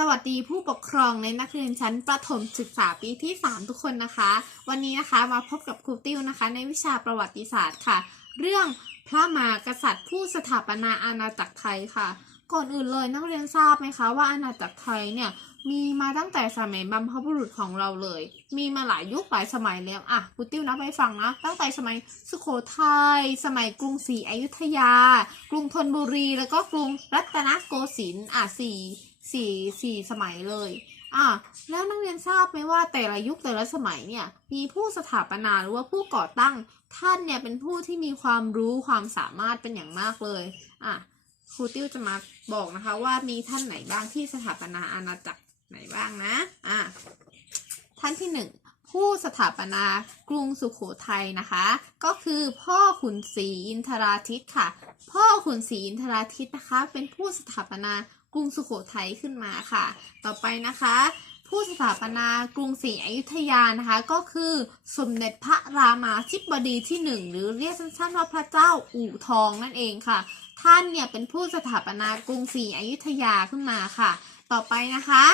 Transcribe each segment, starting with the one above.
สวัสดีผู้ปกครองในนักเรียนชั้นประถมศึกษาปีที่ 3 ทุกคนนะคะ วันนี้นะคะมาพบกับครูติ้วนะคะ ในวิชาประวัติศาสตร์ค่ะ เรื่องพระมหากษัตริย์ ผู้สถาปนาอาณาจักรไทยค่ะ ก่อนอื่นเลยนักเรียนทราบไหมคะว่าอาณาจักรไทยเนี่ยมีมาตั้งแต่สมัยบรรพบุรุษของเราเลย มีมาหลายยุคหลายสมัยแล้วอะครูติ้วนับไปฟังนะ ตั้งแต่สมัยสุโขทัย สมัยกรุงศรีอยุธยา กรุงธนบุรี แล้วก็กรุงรัตนโกสินทร์อะสี่ สี่สี่สมัยเลย อะแล้วนักเรียนทราบไหมว่าแต่ละยุคแต่ละสมัยเนี่ยมีผู้สถาปนาหรือว่าผู้ก่อตั้งท่านเนี่ยเป็นผู้ที่มีความรู้ความสามารถเป็นอย่างมากเลย อะครูติ้วจะมาบอกนะคะว่ามีท่านไหนบ้างที่สถาปนาอาณาจักรไหนบ้างนะ อะท่านที่หนึ่งผู้สถาปนากรุงสุขโขทัยนะคะ ก็คือพ่อขุนศรีอินทราทิตค่ะ พ่อขุนศรีอินทราทิตนะคะ เป็นผู้สถาปนา กรุงสุขโขทัยขึ้นมาค่ะ ต่อไปนะคะ ผู้สถาปนากรุงศรีอยุธยานะคะ ก็คือสมเด็จพระรามาธิบดีที่หนึ่งหรือเรียกสั้นๆว่าพระเจ้าอู่ทองนั่นเองค่ะ ท่านเนี่ยเป็นผู้สถาปนากรุงศรีอยุธยาขึ้นมาค่ะ ต่อไปนะคะ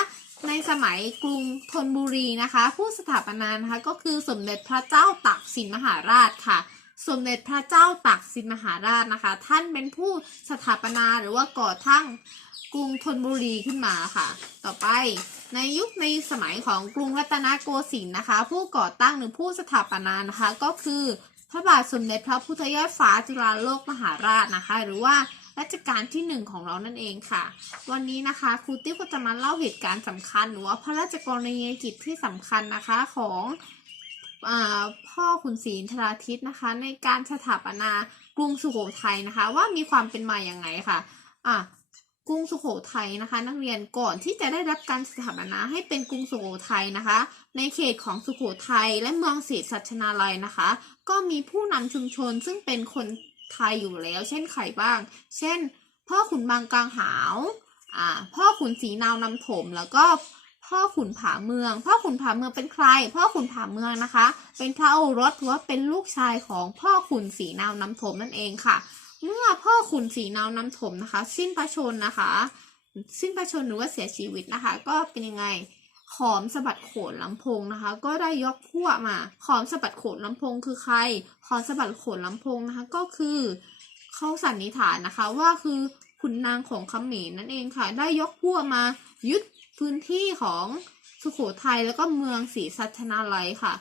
ในสมัยกรุงธนบุรีนะคะ ผู้สถาปนานะคะก็คือสมเด็จพระเจ้าตากสินมหาราชค่ะ สมเด็จพระเจ้าตากสินมหาราชนะคะ ท่านเป็นผู้สถาปนาหรือว่าก่อตั้ง กรุงธนบุรีขึ้นมาค่ะ ต่อไปในยุคในสมัยของกรุงรัตนโกสินทร์นะคะ ผู้ก่อตั้งหรือผู้สถาปนานะคะ ก็คือพระบาทสมเด็จพระพุทธยอดฟ้าจุฬาโลกมหาราชนะคะ หรือว่ารัชกาลที่หนึ่งของเรานั่นเองค่ะ วันนี้นะคะครูติ้วก็จะมาเล่าเหตุการณ์สำคัญ หรือว่าพระราชกรณียกิจที่สำคัญนะคะของอพ่อขุนศรีอินทราทิตนะคะ ในการสถาปนากรุงสุโขทัยนะคะ ว่ามีความเป็นมาอย่างไงค่ะอะ กรุงสุโขทัยนะคะ นักเรียนก่อนที่จะได้รับการสถาปนาให้เป็นกรุงสุโขทัยนะคะ ในเขตของสุโขทัยและเมืองศรีสัชนาลัยนะคะ ก็มีผู้นำชุมชนซึ่งเป็นคนไทยอยู่แล้ว เช่นใครบ้าง เช่น พ่อขุนบางกลางหาวอ่าพ่อขุนศรีนาวนำถมแล้วก็พ่อขุนผาเมือง พ่อขุนผาเมืองเป็นใคร พ่อขุนผาเมืองนะคะ เป็นพระโอรสหรือว่าเป็นลูกชายของพ่อขุนศรีนาวนำถมนั่นเองค่ะ เมื่อพ่อขุนศรีนาวน้ำถมนะคะ สิ้นพระชนนะคะ สิ้นพระชนหรือว่าเสียชีวิตนะคะ ก็เป็นยังไงขอมสะบัดโขนลำโพงนะคะ ก็ได้ยกพวกมาขอมสะบัดโขนลำโพงคือใคร ขอมสะบัดโขนลำโพงนะคะ ก็คือเขาสันนิษฐานนะคะ ว่าคือขุนนางของเขมรนั่นเองค่ะ ได้ยกพวกมายึดพื้นที่ของสุโขทัยแล้วก็เมืองศรีสัชนาลัยค่ะ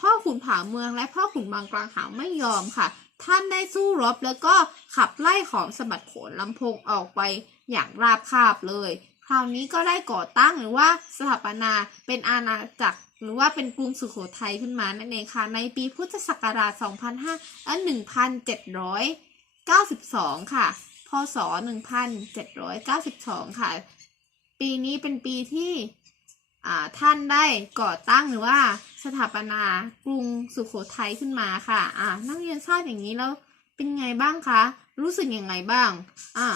พ่อขุนผาเมืองและพ่อขุนบางกลางหาวไม่ยอมค่ะ ท่านได้สู้รบแล้วก็ขับไล่ของสะบัดโขนลำพงออกไปอย่างราบคาบเลย คราวนี้ก็ได้ก่อตั้งหรือว่าสถาปนาเป็นอาณาจักรหรือว่าเป็นกรุงสุโขทัยขึ้นมานั่นเองค่ะ ในปีพุทธศักราช2005และ1792 ค่ะ พศ 1792 ค่ะ ปีนี้เป็นปีที่ ท่านได้ก่อตั้งหรือว่าสถาปนากรุงสุโขทัยขึ้นมาค่ะอ่านักเรียนทราบอย่างนี้แล้วเป็นไงบ้างคะ รู้สึกอยังไงบ้างอ่า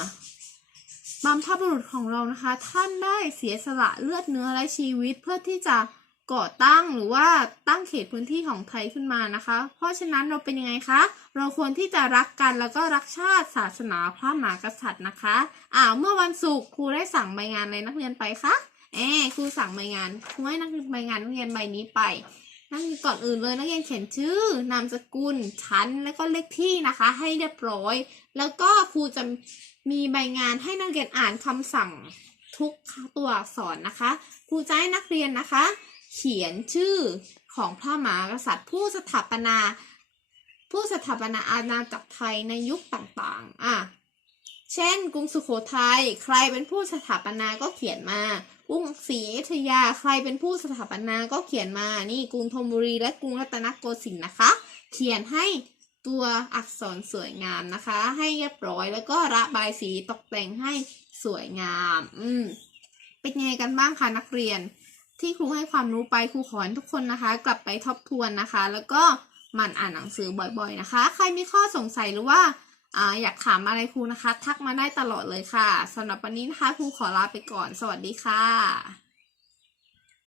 บรรพบุรุษของเรานะคะ ท่านได้เสียสละเลือดเนื้อและชีวิตเพื่อที่จะก่อตั้งหรือว่าตั้งเขตพื้นที่ของไทยขึ้นมานะคะ เพราะฉะนั้นเราเป็นยังไงคะ เราควรที่จะรักกันแล้วก็รักชาติศาสนาพระมหากษัตริย์นะคะ อ่าเมื่อวันศุกร์ครูได้สั่งใบงานอะไรนักเรียนไปคะ เออครูสั่งใบงานครูให้นักเรียนใบงานนักเรียนใบนี้ไป นักเรียนก่อนอื่นเลยนักเรียนเขียนชื่อนามสกุลชั้นแล้วก็เลขที่นะคะ ให้เรียบร้อย แล้วก็ครูจะมีใบงานให้นักเรียนอ่านคำสั่งทุกตัวอักษรนะคะครูจะให้นักเรียนนะคะ เขียนชื่อของพระมหากษัตริย์ ผู้สถาปนา ผู้สถาปนาอาณาจักรไทยในยุคต่างๆ อะ เช่น กรุงสุโขทัยใครเป็นผู้สถาปนาก็เขียนมา กรุงศรีอยุธยาใครเป็นผู้สถาปนาก็เขียนมานี่กรุงธนบุรีและกรุงรัตนโกสินทร์นะคะ เขียนให้ตัวอักษรสวยงามนะคะ ให้เรียบร้อยแล้วก็ระบายสีตกแต่งให้สวยงาม อืมเป็นไงกันบ้างคะนักเรียน ที่ครูให้ความรู้ไปครูขอให้ทุกคนนะคะ กลับไปทบทวนนะคะ แล้วก็มันอ่านหนังสือบ่อยๆนะคะ ใครมีข้อสงสัยหรือว่า อ่าอยากถามอะไรครูนะคะ ทักมาได้ตลอดเลยค่ะสำหรับวันนี้นะคะครูขอลาไปก่อน สวัสดีค่ะ